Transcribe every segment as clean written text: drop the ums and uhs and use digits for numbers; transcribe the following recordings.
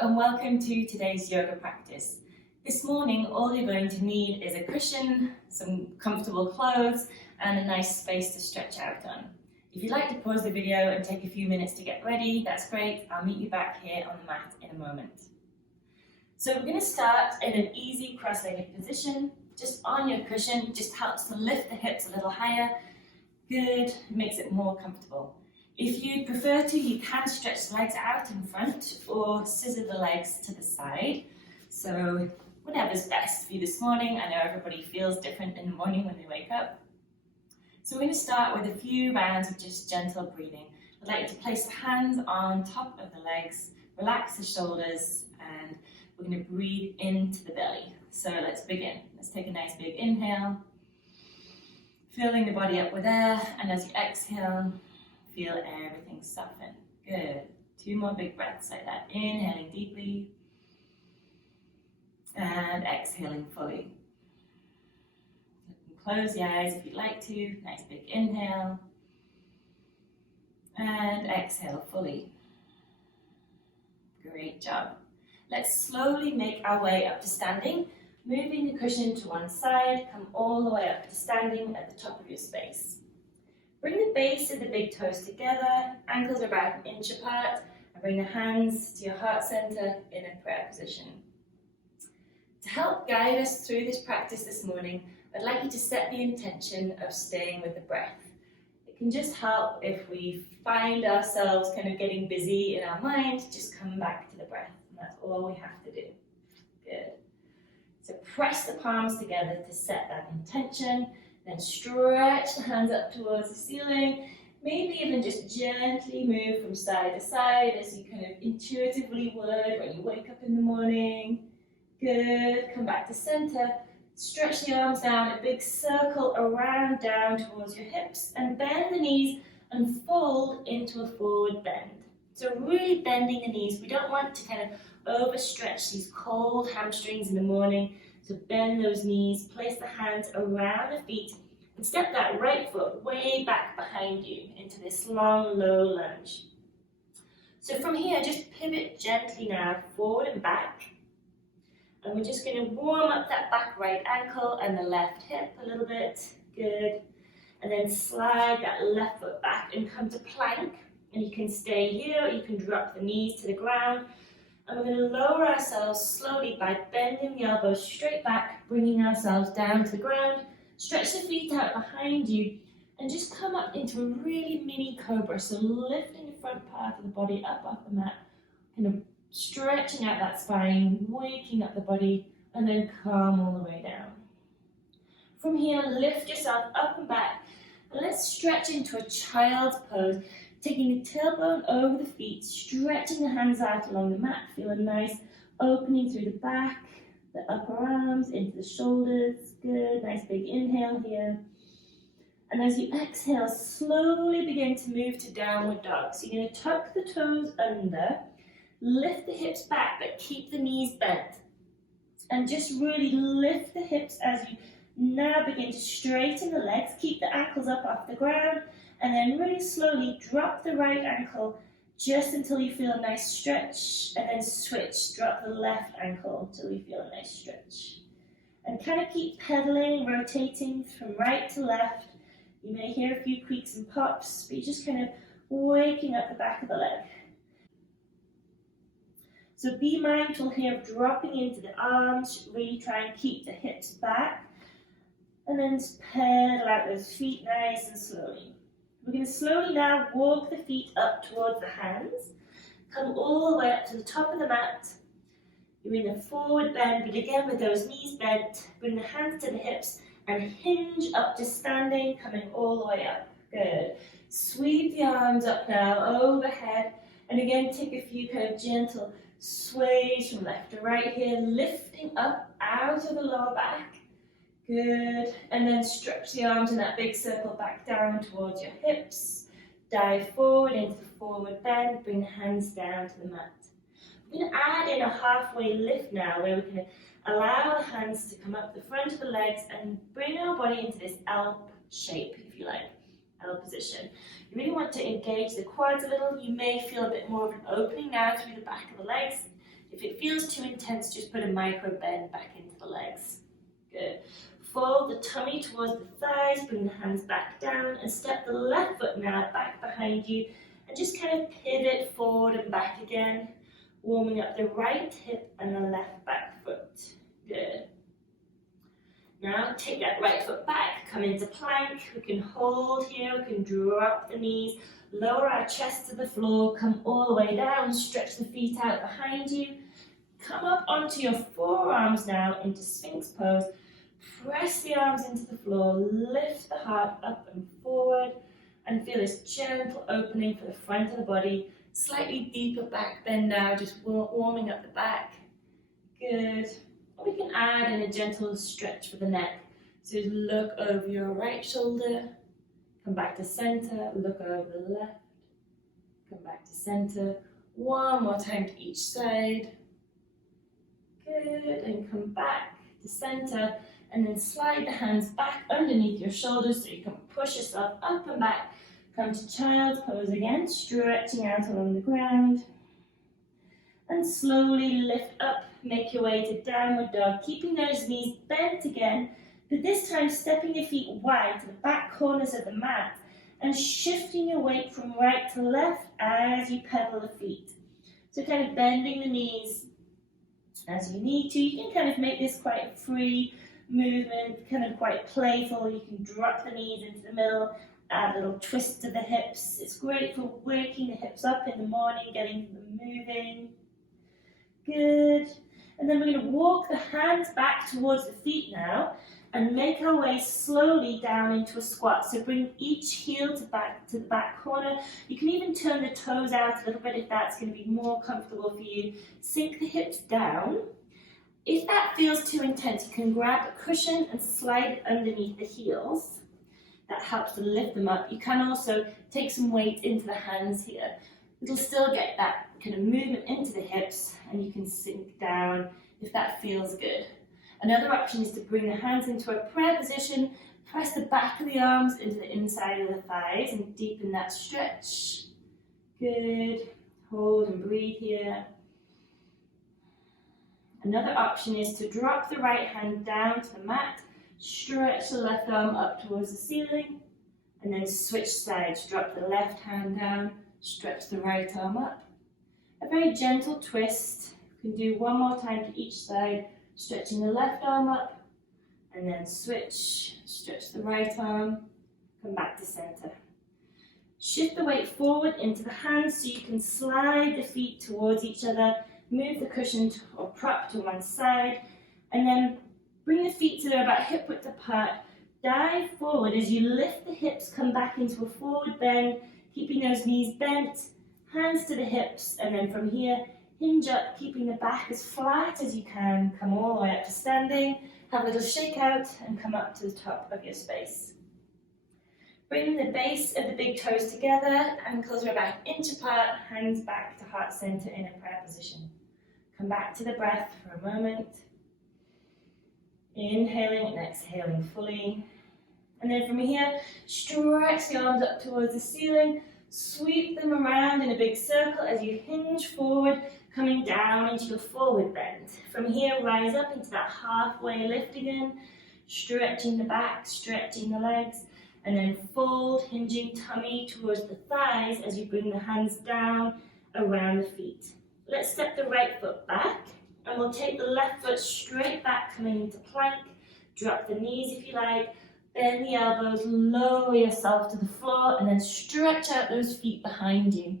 and welcome to today's yoga practice. This morning all you're going to need is a cushion, some comfortable clothes and a nice space to stretch out on. If you'd like to pause the video and take a few minutes to get ready, that's great. I'll meet you back here on the mat in a moment. So we're going to start in an easy cross-legged position, just on your cushion. Just helps to lift the hips a little higher. Good, makes it more comfortable. If you prefer to, you can stretch the legs out in front or scissor the legs to the side. So whatever's best for you this morning. I know everybody feels different in the morning when they wake up. So we're going to start with a few rounds of just gentle breathing. I'd like you to place the hands on top of the legs, relax the shoulders, and we're going to breathe into the belly. So let's begin. Let's take a nice big inhale, filling the body up with air, and as you exhale, feel everything soften. Good. 2 more big breaths like that. Inhaling deeply and exhaling fully. You can close the eyes if you'd like to. Nice big inhale and exhale fully. Great job. Let's slowly make our way up to standing. Moving the cushion to one side, come all the way up to standing at the top of your space. Bring the base of the big toes together, ankles are about an inch apart, and bring the hands to your heart center in a prayer position. To help guide us through this practice this morning, I'd like you to set the intention of staying with the breath. It can just help if we find ourselves kind of getting busy in our mind, just come back to the breath, and that's all we have to do. Good. So press the palms together to set that intention. Then stretch the hands up towards the ceiling. Maybe even just gently move from side to side as you kind of intuitively would when you wake up in the morning. Good. Come back to center. Stretch the arms down, a big circle around down towards your hips, and bend the knees and fold into a forward bend. So really bending the knees. We don't want to kind of overstretch these cold hamstrings in the morning. So bend those knees, place the hands around the feet, and step that right foot way back behind you into this long, low lunge. So from here, just pivot gently now, forward and back. And we're just going to warm up that back right ankle and the left hip a little bit. Good. And then slide that left foot back and come to plank. And you can stay here, or you can drop the knees to the ground. And we're going to lower ourselves slowly by bending the elbows straight back, bringing ourselves down to the ground. Stretch the feet out behind you and just come up into a really mini cobra. So lifting the front part of the body up off the mat, kind of stretching out that spine, waking up the body, and then come all the way down. From here, lift yourself up and back. And let's stretch into a child's pose. Taking the tailbone over the feet, stretching the hands out along the mat. Feel a nice opening through the back, the upper arms, into the shoulders. Good, nice big inhale here. And as you exhale, slowly begin to move to downward dog. So you're going to tuck the toes under, lift the hips back, but keep the knees bent. And just really lift the hips as you now begin to straighten the legs. Keep the ankles up off the ground. And then really slowly drop the right ankle just until you feel a nice stretch, and then switch, drop the left ankle until you feel a nice stretch. And kind of keep pedaling, rotating from right to left. You may hear a few creaks and pops, but you're just kind of waking up the back of the leg. So be mindful here of dropping into the arms, really try and keep the hips back, and then pedal out those feet nice and slowly. We're going to slowly now walk the feet up towards the hands. Come all the way up to the top of the mat. You're in a forward bend, but again with those knees bent. Bring the hands to the hips and hinge up to standing, coming all the way up. Good. Sweep the arms up now, overhead. And again, take a few kind of gentle sways from left to right here, lifting up out of the lower back. Good, and then stretch the arms in that big circle back down towards your hips. Dive forward into the forward bend, bring the hands down to the mat. We're going to add in a halfway lift now, where we can allow the hands to come up the front of the legs and bring our body into this L shape, if you like, L position. You really want to engage the quads a little. You may feel a bit more of an opening now through the back of the legs. If it feels too intense, just put a micro bend back into the legs. Good. Fold the tummy towards the thighs, bring the hands back down, and step the left foot now back behind you, and just kind of pivot forward and back again, warming up the right hip and the left back foot. Good. Now take that right foot back, come into plank. We can hold here, we can drop the knees, lower our chest to the floor, come all the way down, stretch the feet out behind you. Come up onto your forearms now into Sphinx pose. Press the arms into the floor, lift the heart up and forward, and feel this gentle opening for the front of the body. Slightly deeper back bend now, just warming up the back. Good. We can add in a gentle stretch for the neck. So look over your right shoulder, come back to center, look over the left, come back to center. One more time to each side. Good, and come back to center, and then slide the hands back underneath your shoulders so you can push yourself up and back. Come to child's pose again, stretching out along the ground. And slowly lift up, make your way to downward dog, keeping those knees bent again, but this time stepping your feet wide to the back corners of the mat and shifting your weight from right to left as you pedal the feet. So kind of bending the knees as you need to. You can kind of make this quite free movement, kind of quite playful. You can drop the knees into the middle, add a little twist to the hips. It's great for waking the hips up in the morning, getting them moving. Good. And then we're going to walk the hands back towards the feet now and make our way slowly down into a squat. So bring each heel to the back corner. You can even turn the toes out a little bit if that's going to be more comfortable for you. Sink the hips down. If that feels too intense, you can grab a cushion and slide it underneath the heels. That helps to lift them up. You can also take some weight into the hands here. It'll still get that kind of movement into the hips, and you can sink down if that feels good. Another option is to bring the hands into a prayer position, press the back of the arms into the inside of the thighs and deepen that stretch. Good. Hold and breathe here. Another option is to drop the right hand down to the mat, stretch the left arm up towards the ceiling, and then switch sides. Drop the left hand down, stretch the right arm up. A very gentle twist. You can do one more time to each side, stretching the left arm up, and then switch, stretch the right arm, come back to center. Shift the weight forward into the hands so you can slide the feet towards each other, move the cushion or prop to one side, and then bring the feet to about hip width apart. Dive forward as you lift the hips, come back into a forward bend, keeping those knees bent, hands to the hips, and then from here, hinge up, keeping the back as flat as you can. Come all the way up to standing, have a little shake out, and come up to the top of your space. Bring the base of the big toes together, ankles are about an inch apart, hands back to heart center in a prayer position. Come back to the breath for a moment. Inhaling and exhaling fully. And then from here, stretch the arms up towards the ceiling, sweep them around in a big circle as you hinge forward, coming down into your forward bend. From here, rise up into that halfway lift again, stretching the back, stretching the legs, and then fold, hinging tummy towards the thighs as you bring the hands down around the feet. Let's step the right foot back, and we'll take the left foot straight back, coming into plank. Drop the knees if you like, bend the elbows, lower yourself to the floor, and then stretch out those feet behind you.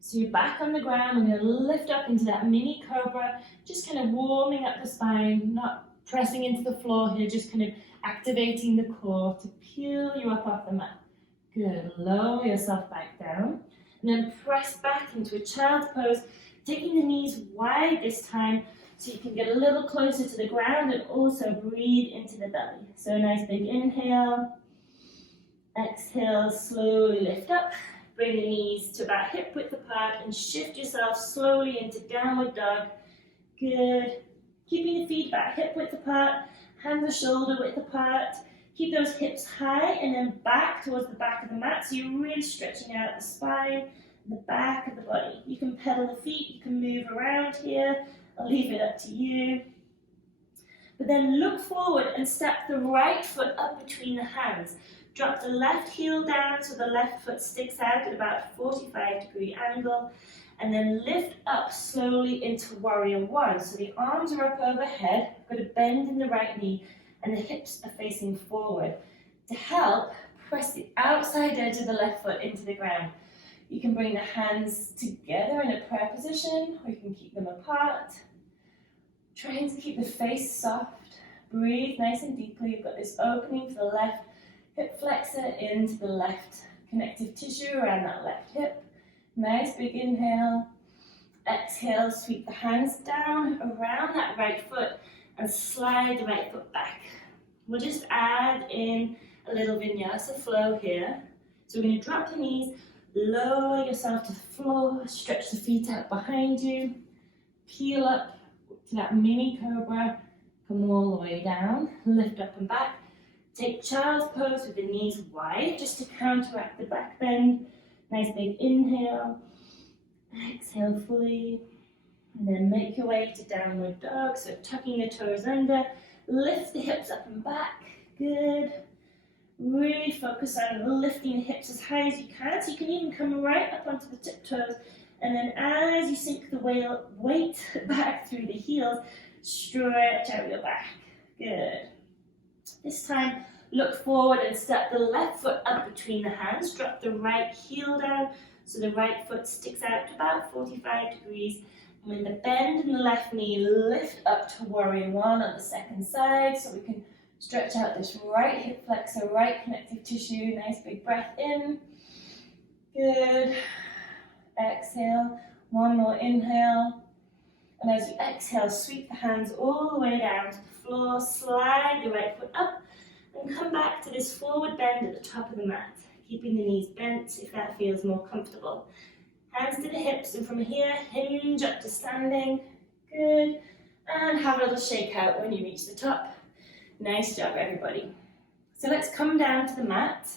So you're back on the ground, we're going to lift up into that mini cobra, just kind of warming up the spine, not pressing into the floor here, just kind of activating the core to peel you up off the mat. Good, lower yourself back down, and then press back into a child's pose, taking the knees wide this time, so you can get a little closer to the ground and also breathe into the belly. So a nice big inhale, exhale, slowly lift up, bring the knees to about hip width apart and shift yourself slowly into downward dog. Good. Keeping the feet about hip width apart, hands are shoulder width apart. Keep those hips high and then back towards the back of the mat, so you're really stretching out the spine, the back of the body. You can pedal the feet, you can move around here, I'll leave it up to you. But then look forward and step the right foot up between the hands. Drop the left heel down so the left foot sticks out at about a 45-degree angle. And then lift up slowly into warrior one. So the arms are up overhead, got a bend in the right knee, and the hips are facing forward. To help, press the outside edge of the left foot into the ground. You can bring the hands together in a prayer position, or you can keep them apart. Trying to keep the face soft. Breathe nice and deeply. You've got this opening to the left hip flexor into the left connective tissue around that left hip. Nice big inhale. Exhale, sweep the hands down around that right foot and slide the right foot back. We'll just add in a little vinyasa flow here. So we're going to drop the knees, lower yourself to the floor, stretch the feet out behind you, peel up to that mini cobra, come all the way down, lift up and back. Take child's pose with the knees wide just to counteract the back bend. Nice big inhale, exhale fully, and then make your way to downward dog. So tucking the toes under, lift the hips up and back, good. Really focus on lifting the hips as high as you can, so you can even come right up onto the tiptoes. And then as you sink the weight back through the heels, stretch out your back, good. This time, look forward and step the left foot up between the hands. Drop the right heel down so the right foot sticks out to about 45 degrees. And with the bend in the left knee, lift up to warrior one on the second side so we can stretch out this right hip flexor, right connective tissue. Nice big breath in. Good. Exhale. One more inhale. And as you exhale, sweep the hands all the way down to the floor. Slide the right foot up. And come back to this forward bend at the top of the mat, keeping the knees bent if that feels more comfortable. Hands to the hips, and from here, hinge up to standing. Good. And have a little shake out when you reach the top. Nice job, everybody. So let's come down to the mat.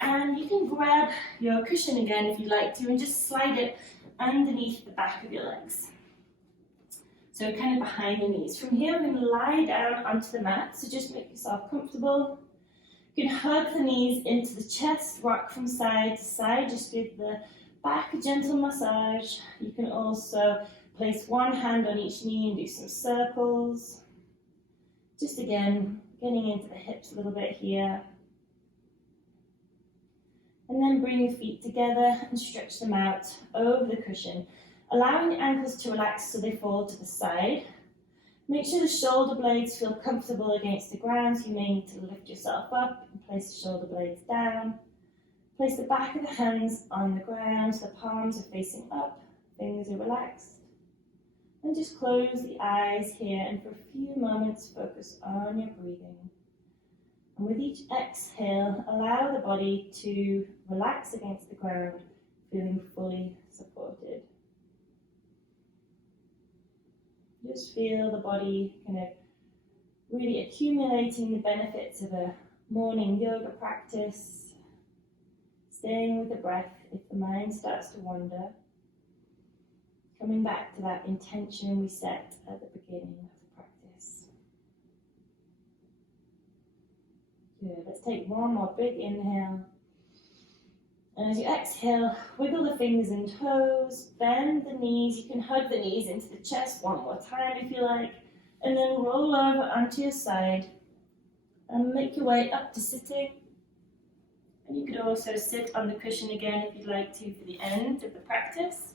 And you can grab your cushion again if you'd like to, and just slide it underneath the back of your legs. So kind of behind the knees. From here, we're going to lie down onto the mat, so just make yourself comfortable. You can hug the knees into the chest, rock from side to side, just give the back a gentle massage. You can also place one hand on each knee and do some circles. Just again, getting into the hips a little bit here. And then bring your feet together and stretch them out over the cushion, allowing the ankles to relax so they fall to the side. Make sure the shoulder blades feel comfortable against the ground, so you may need to lift yourself up and place the shoulder blades down. Place the back of the hands on the ground so the palms are facing up, fingers are relaxed. And just close the eyes here, and for a few moments focus on your breathing. And with each exhale, allow the body to relax against the ground, feeling fully supported. Just feel the body kind of really accumulating the benefits of a morning yoga practice, staying with the breath if the mind starts to wander, coming back to that intention we set at the beginning of the practice. Good. Let's take one more big inhale. And as you exhale, wiggle the fingers and toes, bend the knees. You can hug the knees into the chest one more time if you like. And then roll over onto your side and make your way up to sitting. And you could also sit on the cushion again if you'd like to for the end of the practice.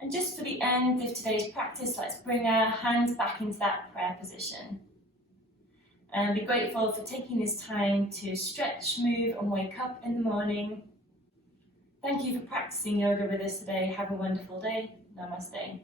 And just for the end of today's practice, let's bring our hands back into that prayer position. And be grateful for taking this time to stretch, move and wake up in the morning. Thank you for practicing yoga with us today. Have a wonderful day. Namaste.